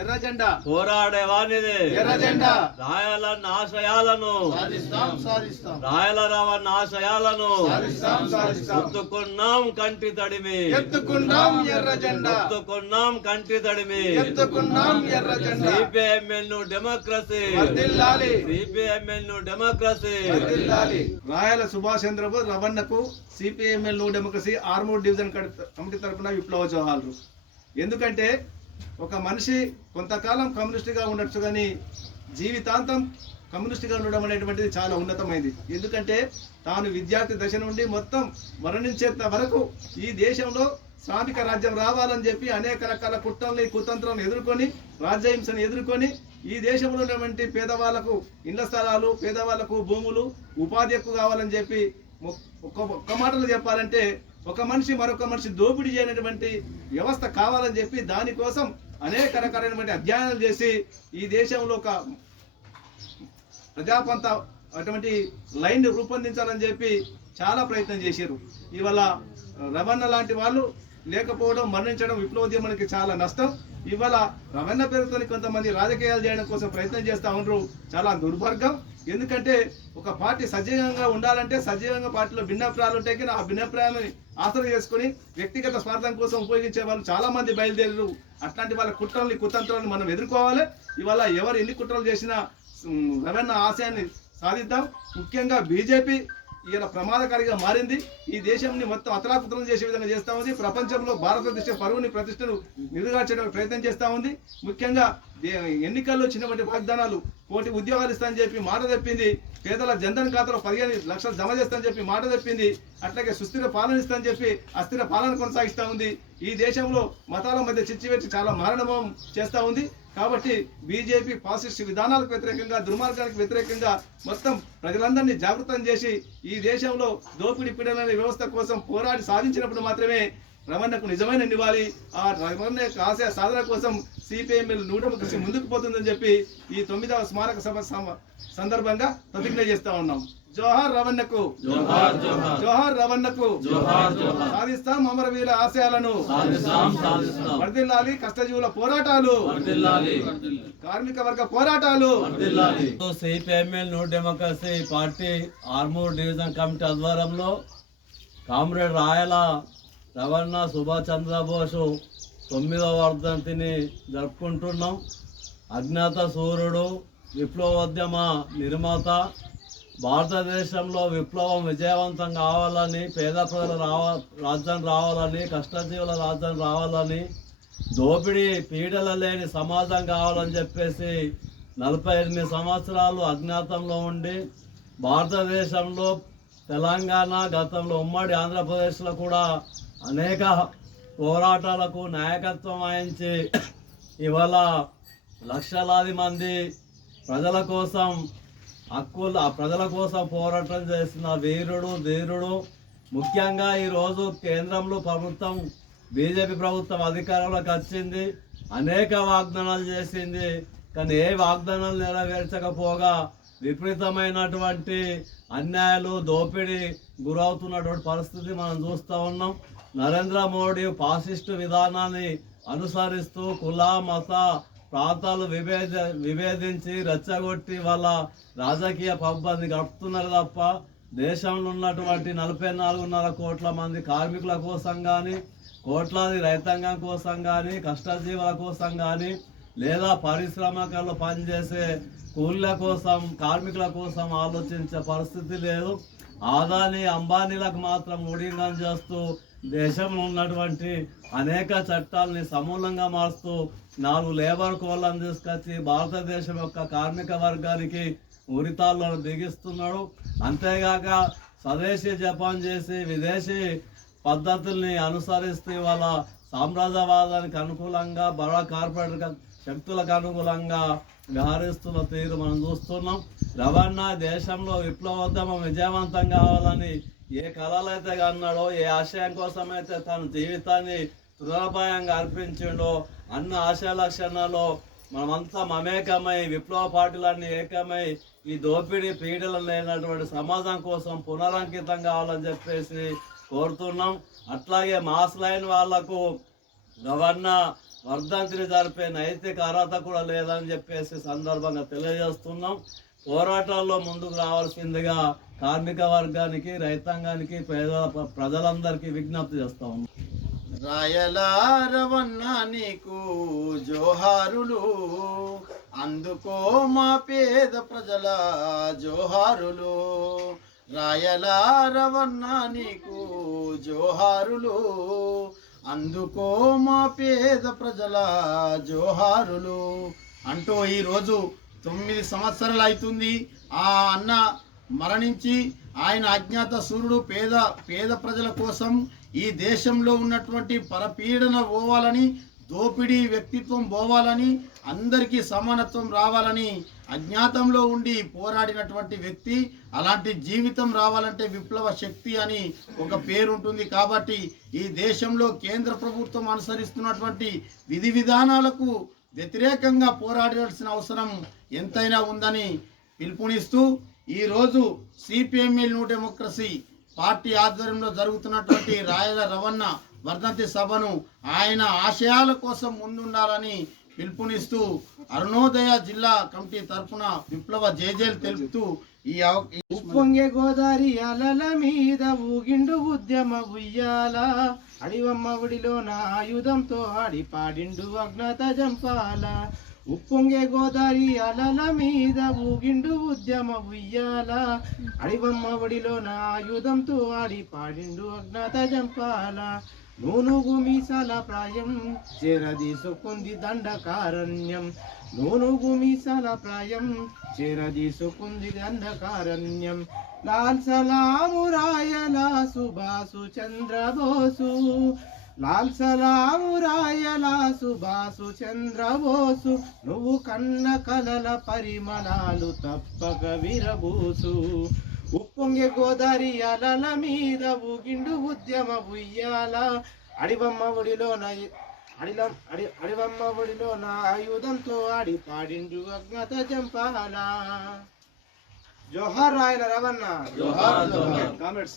ఎర్ర జెండా పోరాడేవానిది ఎర్ర జెండా రాయలన్న ఆశయాలను సాధిస్తాం రాయలరావన్న ఆశయాలను సాధిస్తాం ఎత్తుకున్నాం కంటి తడిమి ఎత్తుకున్నాం ఎర్ర జెండా ఎత్తుకున్నాం కంటి తడిమి ఎత్తుకున్నాం ఎర్ర జెండా సిపిఎంఎల్ ను డెమోక్రసీ వర్ధిల్లాలి సిపిఎంఎల్ ను డెమోక్రసీ వర్ధిల్లాలి. రాయల సుభాష్ చంద్రబోస్ రవణకు CPIML new democracy Armur division committee తరఫున విప్లవ జోహార్లు. ఎందుకంటే ఒక మనిషి కొంతకాలం కమ్యూనిస్టుగా ఉండొచ్చు కానీ జీవితాంతం కమ్యూనిస్టుగా ఉండడం అనేటువంటిది చాలా ఉన్నతమైంది. ఎందుకంటే తాను విద్యార్థి దశ నుండి మొత్తం మరణించేంత వరకు ఈ దేశంలో శ్రామిక రాజ్యం రావాలని చెప్పి అనేక రకాల కుట్రల్ని కుతంత్రాలను ఎదుర్కొని రాజ్యహింసను ఎదుర్కొని ఈ దేశంలో ఉన్నటువంటి పేదవాళ్లకు ఇళ్ల స్థలాలు, పేదవాళ్లకు భూములు, ఉపాధి ఎక్కువ కావాలని చెప్పి ఒక్క మాటలు చెప్పాలంటే ఒక మనిషి మరొక మనిషి దోపిడీ చేయనటువంటి వ్యవస్థ కావాలని చెప్పి దానికోసం అనేక రకాలైనటువంటి అధ్యయనాలు చేసి ఈ దేశంలో ఒక ప్రజాపంత అటువంటి లైన్ రూపొందించాలని చెప్పి చాలా ప్రయత్నం చేశారు. ఇవాళ రవణ లాంటి వాళ్ళు లేకపోవడం, మరణించడం విప్లవోద్యమానికి చాలా నష్టం. ఇవాళ రవణ పేరుతో కొంతమంది రాజకీయాలు చేయడం కోసం ప్రయత్నం చేస్తూ ఉన్నారు. చాలా దుర్భర్గం. ఎందుకంటే ఒక పార్టీ సజీవంగా ఉండాలంటే సజీవంగా పార్టీలో భిన్నాభిప్రాయాలు ఉంటాయి కానీ ఆ భిన్నాభిప్రాయాలను ఆసరా చేసుకుని వ్యక్తిగత స్వార్థం కోసం ఉపయోగించే వాళ్ళు చాలా మంది బయలుదేరారు. అట్లాంటి వాళ్ళ కుట్రల్ని కుతంత్రాలను మనం ఎదుర్కోవాలి. ఇవాళ ఎవరు ఎన్ని కుట్రలు చేసినా రవణ ఆశయాన్ని సాధిద్దాం. ముఖ్యంగా బీజేపీ ఇలా ప్రమాదకారిగా మారింది. ఈ దేశాన్ని మొత్తం అతలాకుతలం చేసే విధంగా చేస్తూ ఉంది. ప్రపంచంలో భారతదేశ పరువుని ప్రతిష్టను నిరుగార్చడానికి ప్రయత్నం చేస్తూ ఉంది. ముఖ్యంగా ఎన్నికల్లో చిన్నటువంటి వాగ్దానాలు, కోటి ఉద్యోగాలు ఇస్తానని చెప్పి మాట తెప్పింది. పేదల జన్ధన్ ఖాతాలో 15 లక్షలు జమ చేస్తానని చెప్పి మాట తెప్పింది. అట్లాగే సుస్థిర పాలన ఇస్తానని చెప్పి అస్థిర పాలన కొనసాగిస్తూ ఉంది. ఈ దేశంలో మతాల మధ్య చిచ్చివేసి చాలా మారణభావం చేస్తూ ఉంది. కాబట్టి బీజేపీ ఫాసిస్ట్ విధానాలకు వ్యతిరేకంగా, దుర్మార్గానికి వ్యతిరేకంగా మొత్తం ప్రజలందరినీ జాగృతం చేసి ఈ దేశంలో దోపిడీ పీడన వ్యవస్థ కోసం పోరాడి సాధించినప్పుడు మాత్రమే రవణకు నిజమైన నివాళి. ఆ రవణ యొక్క ఆశయ సాధన కోసం సిపిఎంఎల్ న్యూ డెమోక్రసీ ముందుకు పోతుందని చెప్పి ఈ 9వ స్మారక సభ సందర్భంగా ప్రతిజ్ఞ చేస్తా ఉన్నాం. జోహార్ రవణకు, జోహార్ రవణకు, సాధిస్తాం అమరవీర ఆశయాలను, వర్ధిల్లాలి కష్టజీవుల పోరాటాలు, కార్మిక వర్గ పోరాటాలు. CPML new democracy party Armoor division committee ఆధ్వర్యంలో కామ్రేడ్ రాయల రవణ సుభాష్ చంద్రబోసు 9వ వర్ధంతిని జరుపుకుంటున్నాం. అజ్ఞాత సూర్యుడు, విప్లవోద్యమ నిర్మాత, భారతదేశంలో విప్లవం విజయవంతం కావాలని, పేద ప్రజల రాజ్యం రావాలని, కష్టజీవుల రాజ్యం రావాలని, దోపిడీ పీడల లేని సమాజం కావాలని చెప్పేసి 48 సంవత్సరాలు అజ్ఞాతంలో ఉండి భారతదేశంలో తెలంగాణ, గతంలో ఉమ్మడి ఆంధ్రప్రదేశ్లో కూడా అనేక పోరాటాలకు నాయకత్వం వహించి ఇవాళ లక్షలాది మంది ప్రజల కోసం ప్రజల కోసం పోరాటం చేసిన వీరుడు, ధీరుడు. ముఖ్యంగా ఈరోజు కేంద్రంలో ప్రభుత్వం, బీజేపీ ప్రభుత్వం అధికారంలోకి వచ్చింది. అనేక వాగ్దానాలు చేసింది కానీ ఏ వాగ్దానాలు నెరవేర్చకపోగా విపరీతమైనటువంటి అన్యాయాలు, దోపిడీ గురవుతున్నటువంటి పరిస్థితి మనం చూస్తూ ఉన్నాం. నరేంద్ర మోడీ ఫాసిస్టు విధానాన్ని అనుసరిస్తూ కుల, మత, ప్రాంతాలు విభేదించి రెచ్చగొట్టి వాళ్ళ రాజకీయ పబ్బాన్ని గడుపుతున్నారు తప్ప దేశంలో ఉన్నటువంటి 44.5 కోట్ల మంది కార్మికుల కోసం కానీ, కోట్లాది రైతాంగం కోసం కానీ, కష్టజీవుల కోసం కానీ, లేదా పరిశ్రమలో పనిచేసే కూలీల కోసం, కార్మికుల కోసం ఆలోచించే పరిస్థితి లేదు. ఆదాని, అంబానీలకు మాత్రం ఊడిగం చేస్తూ దేశంలో ఉన్నటువంటి అనేక చట్టాలని సమూలంగా మారుస్తూ 4 లేబర్ కోడ్లను తీసుకొచ్చి భారతదేశం యొక్క కార్మిక వర్గానికి ఉరితాళ్ళను బిగిస్తున్నాడు. అంతేగాక స్వదేశీ జపాన్ చేసి విదేశీ పద్ధతుల్ని అనుసరిస్తూ వాళ్ళ సామ్రాజ్యవాదానికి అనుకూలంగా, బడా కార్పొరేట్ శక్తులకు అనుకూలంగా వ్యవహరిస్తున్న తీరు మనం చూస్తున్నాం. రవణ దేశంలో విప్లవోద్యమం విజయవంతం కావాలని ఏ కళలైతే అన్నాడో, ఏ ఆశయం కోసమైతే తన జీవితాన్ని తృణప్రాయంగా అర్పించిండో అన్న ఆశయ లక్షణాల్లో మనమంతా మమేకమై, విప్లవ పార్టీలన్నీ ఏకమై ఈ దోపిడీ పీడలు లేనటువంటి సమాజం కోసం పునరంకితం కావాలని చెప్పేసి కోరుతున్నాం. అట్లాగే మాస్ లైన్ వాళ్లకు రవణ వర్ధంతిని జరిపే నైతిక అర్హత కూడా లేదని చెప్పేసి సందర్భంగా తెలియజేస్తున్నాం. పోరాటాల్లో ముందుకు రావాల్సిందిగా కార్మిక వర్గానికి, రైతాంగానికి, ప్రజలందరికీ విజ్ఞప్తి చేస్తా ఉన్నాం. రాయలా రవణ నీకు జోహారులు, అందుకో మా పేద ప్రజల జోహారులు. రాయలా రవణ నీకు జోహారులు, అందుకో మా పేద ప్రజల జోహారులు అంటూ ఈరోజు 9 సంవత్సరాలు అవుతుంది ఆ అన్న మరణించి. ఆయన అజ్ఞాత సూర్యుడు పేద ప్రజల కోసం ఈ దేశంలో ఉన్నటువంటి పరపీడన పోవాలని, దోపిడీ వ్యక్తిత్వం పోవాలని, అందరికీ సమానత్వం రావాలని అజ్ఞాతంలో ఉండి పోరాడినటువంటి వ్యక్తి. అలాంటి జీవితం రావాలంటే విప్లవ శక్తి అని ఒక పేరు ఉంటుంది. కాబట్టి ఈ దేశంలో కేంద్ర ప్రభుత్వం అనుసరిస్తున్నటువంటి విధి విధానాలకు వ్యతిరేకంగా పోరాడాల్సిన అవసరం ఎంతైనా ఉందని పిలుపునిస్తూ ఈరోజు సిపిఎంఎల్ న్యూ డెమోక్రసీ పార్టీ ఆధ్వర్యంలో జరుగుతున్నటువంటి రాయల రవణ వర్ధంతి సభను ఆయన ఆశయాల కోసం ముందుండాలని పిలుపునిస్తూ అరుణోదయ జిల్లా కమిటీ తరఫున విప్లవ జేజేలు తెలుపుతూ ఉప్పొంగే గోదావరి అలల మీద ఊగిండు ఉద్యమ ఉయ్యాల, అడివమ్మ ఒడిలో నా ఆయుధంతో ఆడి పాడిండు అజ్ఞాత జంపాల. ఉప్పొంగే గోదావరి అలల మీద ఊగిండు ఉద్యమ ఉయ్యాల, అడివమ్మ ఒడిలో నా ఆయుధంతో ఆడి పాడిండు అజ్ఞాత జంపాల. నూనుగు మీసాల ప్రాయం చేరదీసుకుంది దండకారణ్యం, నూనుగు మీసాల ప్రాయం చేరదీసుకుంది దండకారణ్యం. లాల్ సలాము రాయల సుభాసు చంద్రబోసు, లాల్ సలాము రాయల సుభాసు చంద్రబోసు, నువ్వు కన్న కలల పరిమళాలు తప్పక విరబూసు. ఉప్పొంగే గోదావరి అలల మీద ఊగిండు ఉద్యమ ఉయ్యాల, అడివమ్మ ఒడిలో అడివమ్మ ఒడిలో నా ఆయుధంతో ఆడి పాడిండు అజ్ఞాత జంపాల. జోహార్ రాయల రవణ. కామెంట్స్.